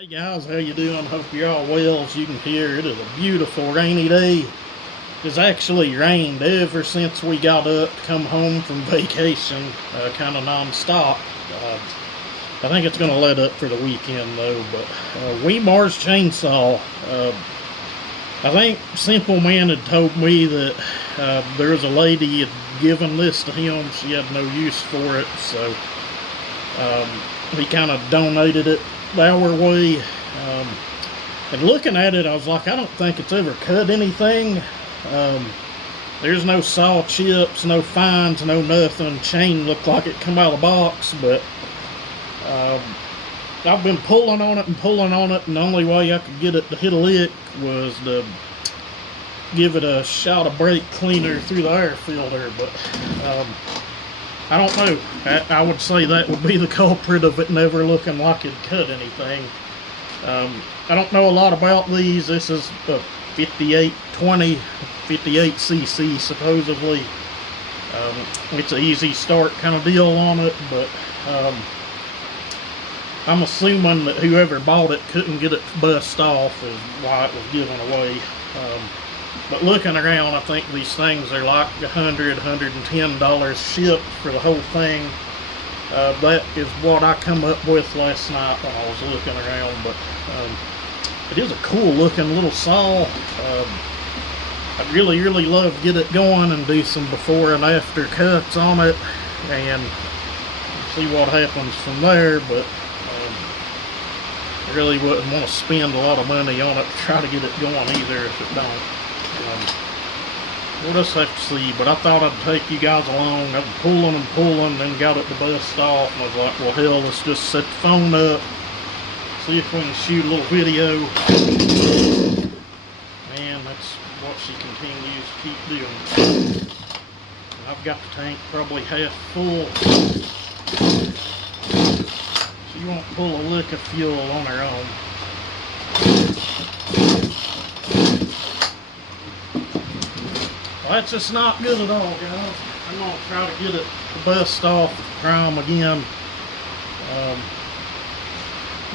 Hey guys, how you doing? Hope you're all well. As you can hear, it is a beautiful rainy day. It's actually rained ever since we got up to come home from vacation, kind of non-stop. I think it's going to let up for the weekend though, but Wemars chainsaw. I think Simple Man had told me that there was a lady had given this to him. She had no use for it, so he kind of donated it our way. And looking at it, I was like, I don't think it's ever cut anything. There's no saw chips, no fines, no nothing. Chain looked like it come out of the box, but I've been pulling on it, and the only way I could get it to hit a lick was to give it a shot of brake cleaner through the air filter. But I don't know. I would say that would be the culprit of it never looking like it cut anything. I don't know a lot about these. This is a 5820, 58cc supposedly. It's an easy start kind of deal on it, but I'm assuming that whoever bought it couldn't get it to bust off is why it was given away. But looking around, I think these things are like $100, $110 shipped for the whole thing. That is what I come up with last night when I was looking around. But it is a cool looking little saw. I'd really love to get it going and do some before and after cuts on it and see what happens from there. But I really wouldn't want to spend a lot of money on it to try to get it going either if it don't. We'll just have to see, but I thought I'd take you guys along. I've been pulling, then got it to bust off, and I was like, well hell, let's just set the phone up, see if we can shoot a little video. Man, that's what she continues to keep doing. And I've got the tank probably half full. She won't pull a lick of fuel on her own. Well, that's just not good at all, guys. I'm going to try to get it to bust off the prime again.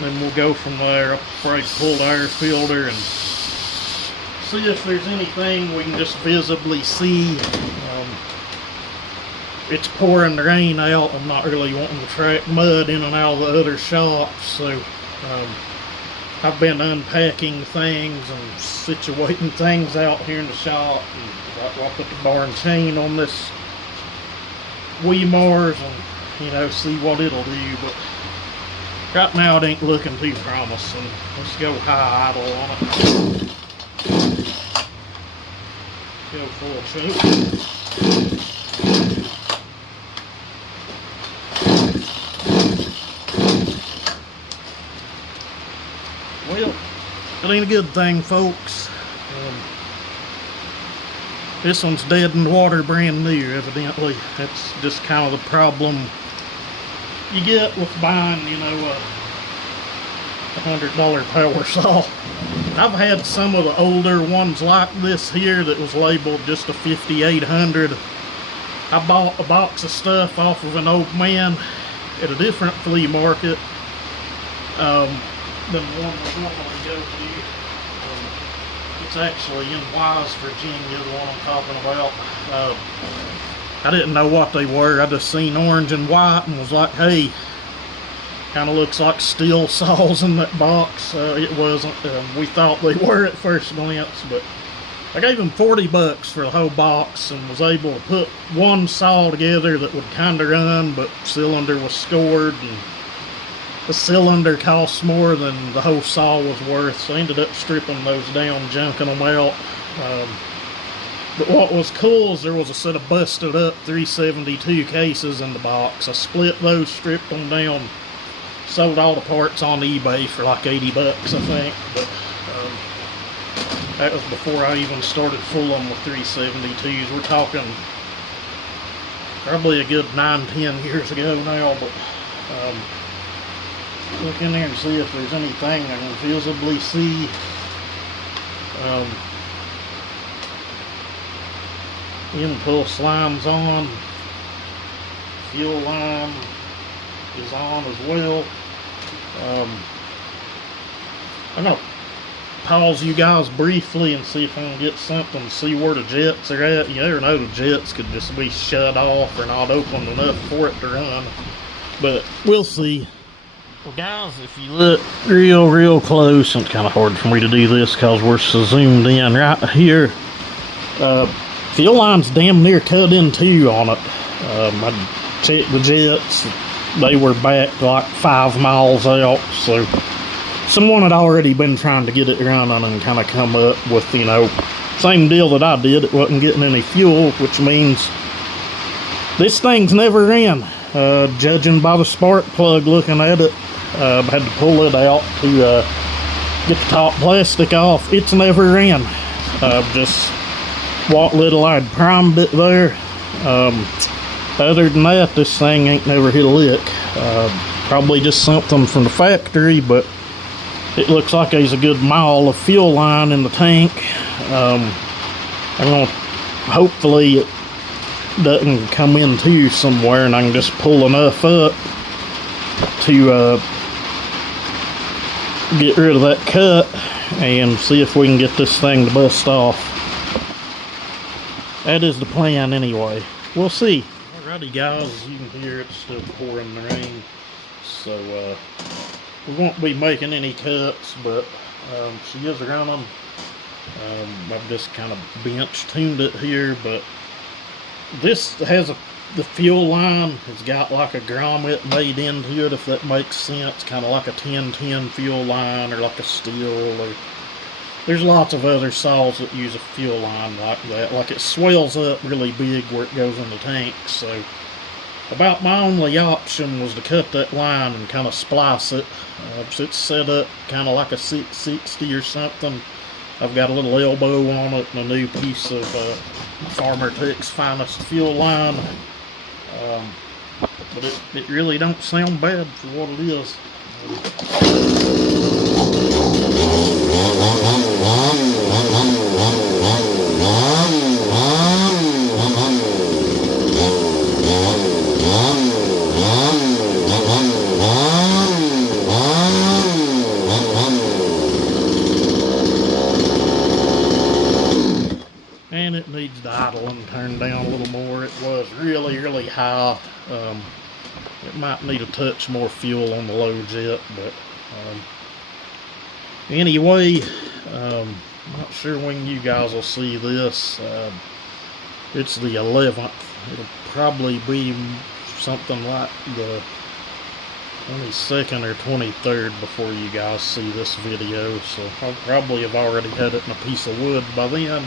Then we'll go from there. I'll probably pull the air filter and see if there's anything we can just visibly see. It's pouring the rain out. I'm not really wanting to track mud in and out of the other shops, so I've been unpacking things and situating things out here in the shop. And I'll put the bar and chain on this Wemars and, see what it'll do. But right now it ain't looking too promising. Let's go high idle on it. Go full choke. Well, it ain't a good thing, folks. This one's dead in the water, brand new, evidently. That's just kind of the problem you get with buying, a $100 power saw. I've had some of the older ones like this here that was labeled just a 5800. I bought a box of stuff off of an old man at a different flea market than the one we're normally go to. It's actually in Wise, Virginia, the one I'm talking about. I didn't know what they were. I just seen orange and white and was like, hey, kind of looks like steel saws in that box. It wasn't. We thought they were at first glance, but I gave them $40 for the whole box and was able to put one saw together that would kind of run, but cylinder was scored, and the cylinder cost more than the whole saw was worth, so I ended up stripping those down, junking them out. But what was cool is there was a set of busted up 372 cases in the box. I split those, stripped them down, sold all the parts on eBay for like $80, I think. But that was before I even started fooling with 372s. We're talking probably a good 9-10 years ago now, but look in there and see if there's anything I can visibly see. Impulse line's on. Fuel line is on as well. I'm gonna pause you guys briefly and see if I can get something, see where the jets are at. You never know, the jets could just be shut off or not open enough for it to run, but we'll see. Well guys, if you look real close, and it's kind of hard for me to do this because we're so zoomed in right here, fuel line's damn near cut in two on it. I checked the jets, they were back like 5 miles out, so someone had already been trying to get it running and kind of come up with, you know, same deal that I did. It wasn't getting any fuel, which means this thing's never ran. Judging by the spark plug looking at it, had to pull it out to get the top plastic off. It's never ran. Just what little I'd primed it there. Other than that, this thing ain't never hit a lick. Probably just something from the factory, but it looks like there's a good mile of fuel line in the tank. I'm gonna, hopefully it doesn't come into somewhere and I can just pull enough up to get rid of that cut and see if we can get this thing to bust off. That is the plan anyway. We'll see. Alrighty guys, as you can hear, it's still pouring the rain, so we won't be making any cuts, but she is running. I've just kind of bench tuned it here, but this has the fuel line has got like a grommet made into it, if that makes sense, kind of like a 1010 fuel line or like a steel, or there's lots of other saws that use a fuel line like that. Like it swells up really big where it goes in the tank, so about my only option was to cut that line and kind of splice it. So it's set up kind of like a 660 or something. I've got a little elbow on it and a new piece of Farmer Tech's finest fuel line. But it really don't sound bad for what it is. And it needs to idle and turn down a little more. It was really high. It might need a touch more fuel on the low jet, but anyway, not sure when you guys will see this. It's the 11th. It'll probably be something like the 22nd or 23rd before you guys see this video, so I'll probably have already had it in a piece of wood by then.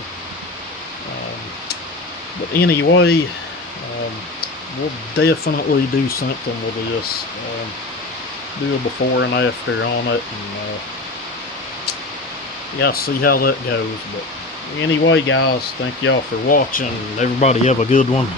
But anyway, we'll definitely do something with this. Do a before and after on it, and yeah, see how that goes. But anyway guys, thank y'all for watching. Everybody have a good one.